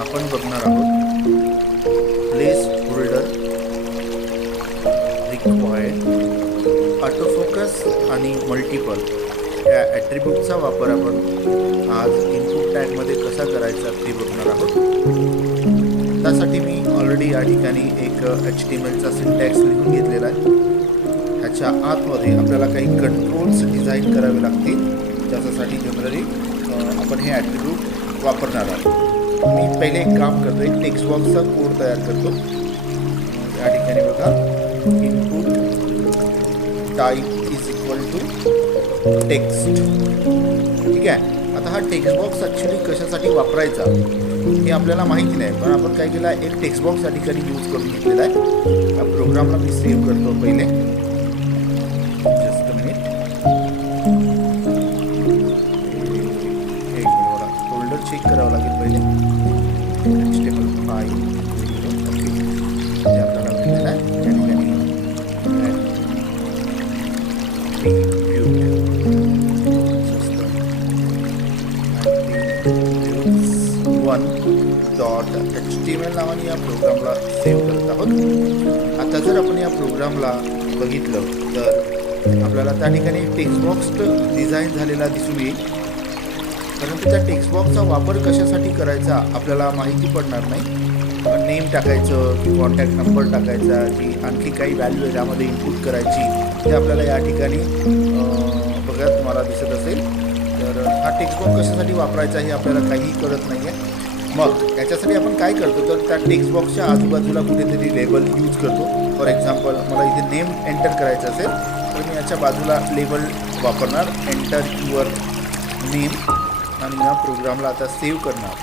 आपण बघणार आहोत प्लेस होल्डर रिक्वायर्ड, ऑटोफोकस आणि मल्टिपल या ॲट्रिब्यूटचा वापर आपण आज इनपुट टॅगमध्ये कसा करायचा ते बघणार आहोत. त्यासाठी मी ऑलरेडी या ठिकाणी एक HTMLचा सिंटॅक्स लिहून घेतलेला आहे. ह्याच्या आतमध्ये आपल्याला काही कंट्रोल्स डिझाईन करावे लागतील. त्याच्यासाठी जनरली आपण हे ॲट्रिब्यूट वापरणार आहोत. मी पहिले एक काम करतो, एक टेक्स्ट बॉक्सचा कोड तयार करतो. या ठिकाणी बघा, input type is equal to text. ठीक आहे. आता हा टेक्स्ट बॉक्स ॲक्च्युली कशासाठी वापरायचा हे आपल्याला माहिती नाही, पण आपण काय केलं आहे, एक टेक्स्ट बॉक्स या ठिकाणी यूज करून घेतलेला आहे. या प्रोग्रामला मी सेव्ह करतो पहिले. जस्ट मिनिट, एक मला फोल्डर चेक करावं लागेल पहिले. HTML फाईल ओके, ते आपल्याला मिळालेलं आहे. या ठिकाणी HTML नावाने या प्रोग्रामला सेव्ह करत आहोत. आता जर आपण या प्रोग्रामला बघितलं तर आपल्याला त्या ठिकाणी टेक्स्ट बॉक्स डिझाईन झालेला दिसून येईल, परंतु त्या टेक्स्ट बॉक्सचा वापर कशासाठी करायचा आपल्याला माहिती पडणार नाही. नेम टाकायचं की कॉन्टॅक्ट नंबर टाकायचा की आणखी काही व्हॅल्यू आहे त्यामध्ये इनपुट करायची ते आपल्याला या ठिकाणी बघा तुम्हाला दिसत असेल. तर हा टेक्स्ट बॉक्स कशासाठी वापरायचा हे आपल्याला काहीही कळत नाही आहे. मग याच्यासाठी आपण काय करतो तर त्या टेक्स्ट बॉक्सच्या आजूबाजूला कुठेतरी लेबल यूज करतो. फॉर एक्झाम्पल मला इथे नेम एंटर करायचं असेल तर मी याच्या बाजूला लेबल वापरणार, एंटर युअर नेम, आणि या प्रोग्रामला आता सेव्ह करणार.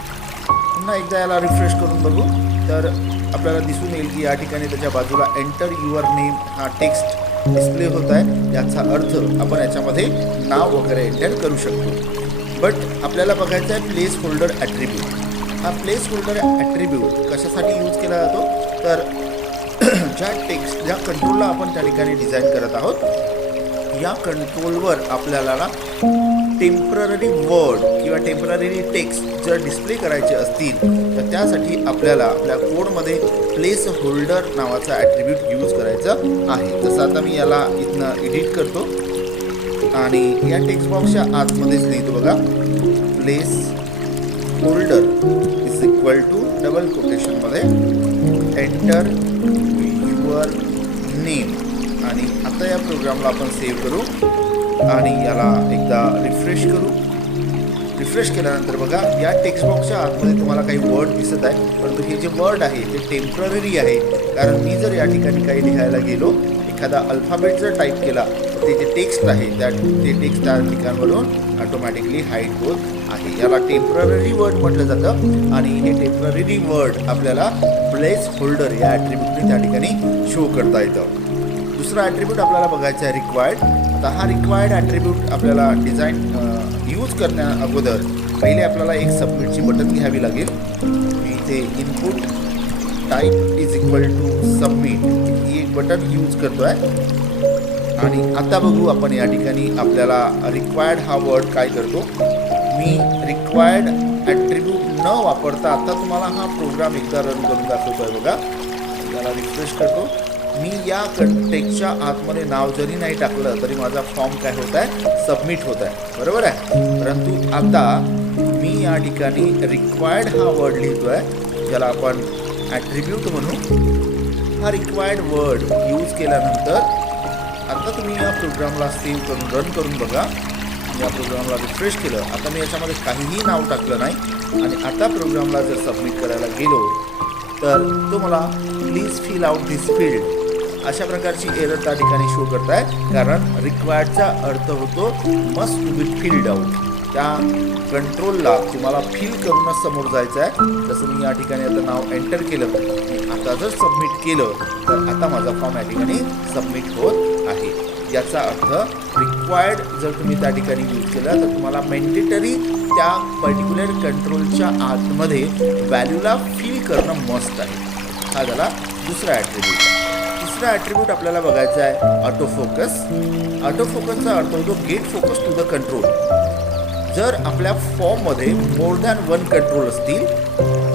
पुन्हा एकदा याला रिफ्रेश करून बघू तर आपल्याला दिसून येईल की या ठिकाणी त्याच्या बाजूला एंटर युअर नेम हा टेक्स्ट डिस्प्ले होत आहे. याचा अर्थ आपण याच्यामध्ये नाव वगैरे एंटर करू शकतो. बट आपल्याला बघायचं आहे प्लेस होल्डर ॲट्रिब्यूट. हा प्लेस होल्डर ॲट्रिब्यूट कशासाठी यूज केला जातो तर ज्या कंट्रोलला आपण त्या ठिकाणी डिझाईन करत आहोत या कंट्रोलवर आपल्याला टेम्पररी वर्ड किंवा टेम्पररी टेक्स्ट जर डिस्प्ले करायचे असतील तर त्यासाठी आपल्याला आपल्या कोडमध्ये प्लेस होल्डर नावाचा ॲट्रिब्यूट यूज करायचा आहे. तसं आता मी याला इथनं एडिट करतो आणि या टेक्स्ट बॉक्सच्या आतमध्येच लिहितो बघा, placeholder is equal to double कोटेशनमध्ये एंटर युअर नेम. आणि आता या प्रोग्रामला आपण सेव्ह करू आणि याला एकदा रिफ्रेश करू. रिफ्रेश केल्यानंतर बघा या टेक्स्ट बॉक्सच्या आतमध्ये तुम्हाला काही वर्ड दिसत आहे, परंतु हे जे वर्ड आहे ते टेम्पररी आहे. कारण मी जर या ठिकाणी काही लिहायला गेलो, एखादा अल्फाबेट जर टाईप केला तर ते जे टेक्स्ट आहे ते टेक्स्ट त्या ठिकाणावरून ऑटोमॅटिकली हाईड होत आहे. याला टेम्पररी वर्ड म्हटलं जातं आणि हे टेम्पररी वर्ड आपल्याला प्लेस होल्डर या ॲट्रिब्यूटने त्या ठिकाणी शो करता येतं. दुसरा ॲट्रिब्यूट आपल्याला बघायचा आहे रिक्वायर्ड. आता हा रिक्वायर्ड ॲट्रिब्यूट आपल्याला डिझाईन यूज करण्या अगोदर पहिले आपल्याला एक सबमिटची बटन घ्यावी लागेल. मी इथे input type is equal to submit ही एक बटन यूज करतो आहे. आणि आता बघू आपण या ठिकाणी आपल्याला रिक्वायर्ड हा वर्ड काय करतो. मी रिक्वायर्ड ॲट्रिब्यूट न वापरता आता तुम्हाला हा प्रोग्राम एकदा रन करून दाखवतो आहे बघा. त्याला रिफ्रेश करतो. मी या टेक्स्टच्या आतमध्ये नाव जरी नाही टाकलं तरी माझा फॉर्म काय होत आहे, सबमिट होत आहे, बरोबर आहे. परंतु आता मी या ठिकाणी रिक्वायर्ड हा वर्ड लिहितो आहे, ज्याला आपण ॲट्रिब्यूट म्हणू. हा रिक्वायर्ड वर्ड यूज केल्यानंतर आता तुम्ही या प्रोग्रामला सेव्ह करून रन करून बघा. या प्रोग्रामला रिफ्रेश केलं, आता मी याच्यामध्ये काहीही नाव टाकलं नाही आणि आता प्रोग्रामला जर सबमिट करायला गेलो तर तो मला please fill out this field अशा प्रकारची एरर त्या ठिकाणी शो करत आहे. कारण रिक्वायर्डचा अर्थ होतो must to be filled out. त्या कंट्रोलला तुम्हाला फिल करूनच समोर जायचं आहे. जसं मी या ठिकाणी आता नाव एंटर केलं, आता जर सबमिट केलं तर आता माझा फॉर्म या ठिकाणी सबमिट होत आहे. याचा अर्थ रिक्वायर्ड जर तुम्ही त्या ठिकाणी यूज केला तर तुम्हाला मॅन्डेटरी त्या पर्टिक्युलर कंट्रोलच्या आतमध्ये व्हॅल्यूला फिल करणं मस्ट आहे. हा झाला दुसरा ॲट्रिब्यूट. तिसरा ॲट्रिब्यूट आपल्याला बघायचा आहे ऑटोफोकस. ऑटोफोकसचा अर्थ होतो get focus to the control. जर आपल्या फॉर्ममध्ये मोर दॅन वन कंट्रोल असतील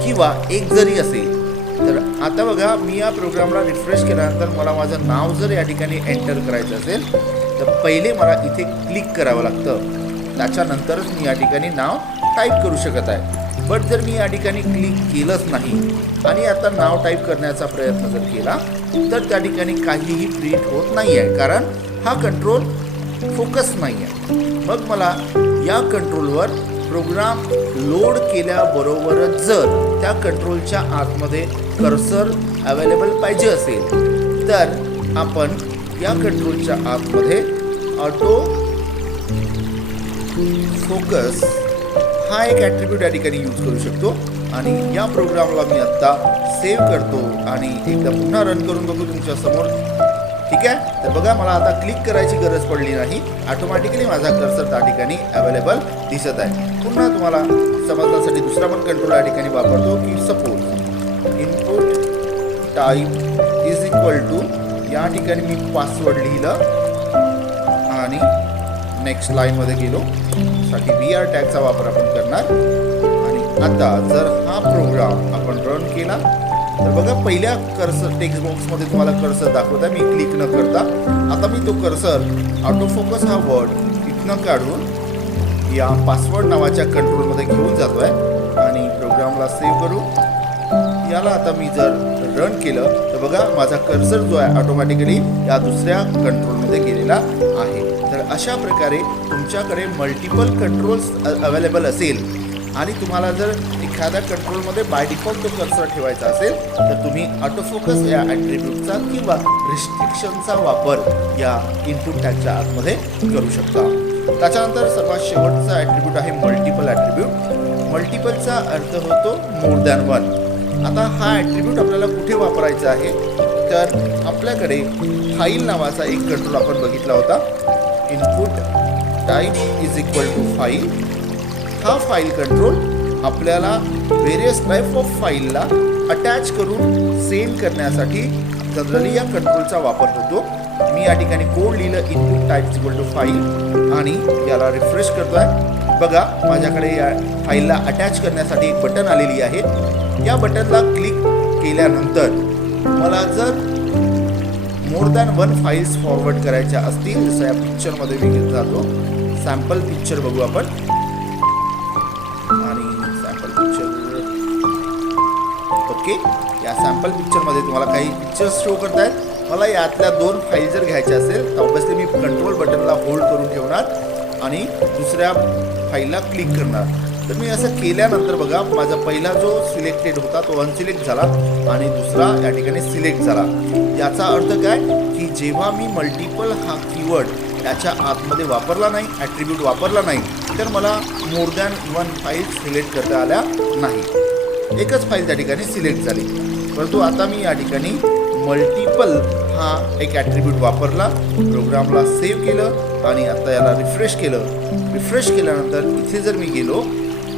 किंवा एक जरी असेल तर आता बघा मी या प्रोग्रामला रिफ्रेश केल्यानंतर मला माझं नाव जर या ठिकाणी एंटर करायचं असेल तर पहिले मला इथे क्लिक करावं लागतं, त्याच्यानंतरच मी या ठिकाणी नाव टाईप करू शकत आहे. बट जर मी या ठिकाणी क्लिक केलंच नाही आणि आता नाव टाईप करण्याचा प्रयत्न जर केला तर त्या ठिकाणी काहीही प्रिंट होत नाही आहे, कारण हा कंट्रोल फोकस नाही आहे. मग मला या कंट्रोलवर प्रोग्राम लोड केल्याबरोबरच जर त्या कंट्रोलच्या आतमध्ये कर्सर अवेलेबल पाहिजे असेल तर आपण या कंट्रोलच्या आतमध्ये ऑटो फोकस हा एक ॲट्रिब्यूट या ठिकाणी यूज करू शकतो. आणि या प्रोग्रामला मी आत्ता सेव्ह करतो आणि एकदा पुन्हा रन करून बघू तुमच्या समोर. ठीक आहे, तर बघा मला आता क्लिक करायची गरज पडली नाही, ऑटोमॅटिकली माझा कर्सर त्या ठिकाणी अवेलेबल दिसत आहे. पुन्हा तुम्हाला समजण्यासाठी दुसरा पण कंट्रोल या ठिकाणी वापरतो की suppose input type is equal to, या ठिकाणी मी पासवर्ड लिहिलं आणि नेक्स्ट लाईनमध्ये गेलो, साठी VR टॅगचा वापर आपण करणार. आणि आता जर हा प्रोग्राम आपण रन केला तर बघा पहिल्या कर्सर टेक्स्ट बॉक्समध्ये तुम्हाला कर्सर दाखवत आहे, मी क्लिक न करता. आता मी तो कर्सर ऑटो फोकस हा वर्ड इथनं काढून या पासवर्ड नावाच्या कंट्रोलमध्ये घेऊन जातो आहे आणि प्रोग्रामला सेव्ह करू. याला आता मी जर रन केलं तर बघा माझा कर्सर जो आहे ऑटोमॅटिकली या दुसऱ्या कंट्रोलमध्ये गेलेला आहे. तर अशा प्रकारे तुमच्याकडे मल्टिपल कंट्रोल्स अवेलेबल असेल आणि तुम्हाला जर एखाद्या कंट्रोलमध्ये बाय डिफॉल्ट तो कर्सर ठेवायचा असेल तर तुम्ही ऑटो फोकस या ॲट्रिब्यूटचा किंवा रिस्ट्रिक्शनचा वापर या इनपुट टॅगच्या आतमध्ये करू शकता. त्याच्यानंतर सर्वात शेवटचा ॲट्रिब्यूट आहे मल्टिपल ॲट्रिब्यूट. मल्टिपलचा अर्थ होतो मोर दॅन वन. आता हा ॲट्रिब्यूट आपल्याला कुठे वापरायचा आहे तर आपल्याकडे फाईल नावाचा एक कंट्रोल आपण बघितला होता, input type is equal to file. हा फाईल कंट्रोल आपल्याला व्हेरियस टाईप ऑफ फाईलला अटॅच करून सेंड करण्यासाठी जनरली या कंट्रोलचा वापर होतो. मी या ठिकाणी कोड लिहिलं input type is equal to file आणि याला रिफ्रेश करतो आहे. बघा माझ्याकडे या फाईलला अटॅच करण्यासाठी एक बटन आलेली आहे. या बटनला क्लिक केल्यानंतर मला जर more than one files forward करायच्या असतील, जसं या पिक्चरमध्ये मी घेत जातो, सॅम्पल पिक्चर बघू आपण आणि सॅम्पल पिक्चर ओके. या सॅम्पल पिक्चरमध्ये तुम्हाला काही पिक्चर्स शो करत आहेत. मला यातल्या 2 फाईल जर घ्यायच्या असेल तर ऑब्वियसली मी कंट्रोल बटनला होल्ड करून ठेवणार आणि दुसऱ्या फाईलला क्लिक करणार. तर मी असं केल्यानंतर बघा माझा पहिला जो सिलेक्टेड होता तो अनसिलेक्ट झाला आणि दुसरा या ठिकाणी सिलेक्ट झाला. याचा अर्थ काय की जेव्हा मी मल्टिपल हा कीवर्ड त्याच्या आतमध्ये वापरला नाही, ॲट्रिब्यूट वापरला नाही, तर मला more than one file select करता आल्या नाही. एकच फाईल त्या ठिकाणी सिलेक्ट झाली. परंतु आता मी या ठिकाणी मल्टिपल हा एक ॲट्रिब्यूट वापरला, प्रोग्रामला सेव्ह केलं आणि आता याला रिफ्रेश केलं. रिफ्रेश केल्यानंतर इथे जर मी गेलो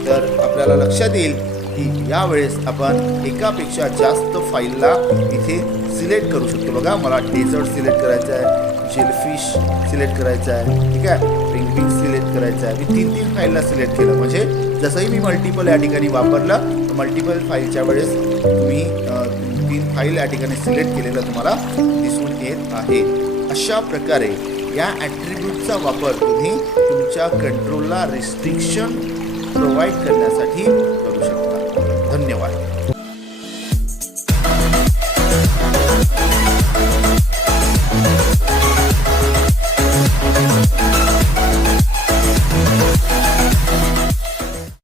तर आपल्याला लक्षात येईल की यावेळेस आपण एकापेक्षा जास्त फाईलला इथे सिलेक्ट करू शकतो. बघा मला डेझर्ट सिलेक्ट करायचं आहे, जेलफिश सिलेक्ट करायचं आहे, ठीक आहे, पेंग्विन सिलेक्ट करायचं आहे. मी 3 फाईलला सिलेक्ट केलं, म्हणजे जसंही मी मल्टिपल या ठिकाणी वापरलं मल्टिपल फाईलच्या वेळेस तुम्ही 3 फाईल या ठिकाणी सिलेक्ट केलेलं तुम्हाला दिसून येत आहे. अशा प्रकारे या ॲट्रिब्यूटचा वापर तुम्ही तुमच्या कंट्रोलला रिस्ट्रिक्शन प्रोव्हाइड करण्यासाठी करू शकता.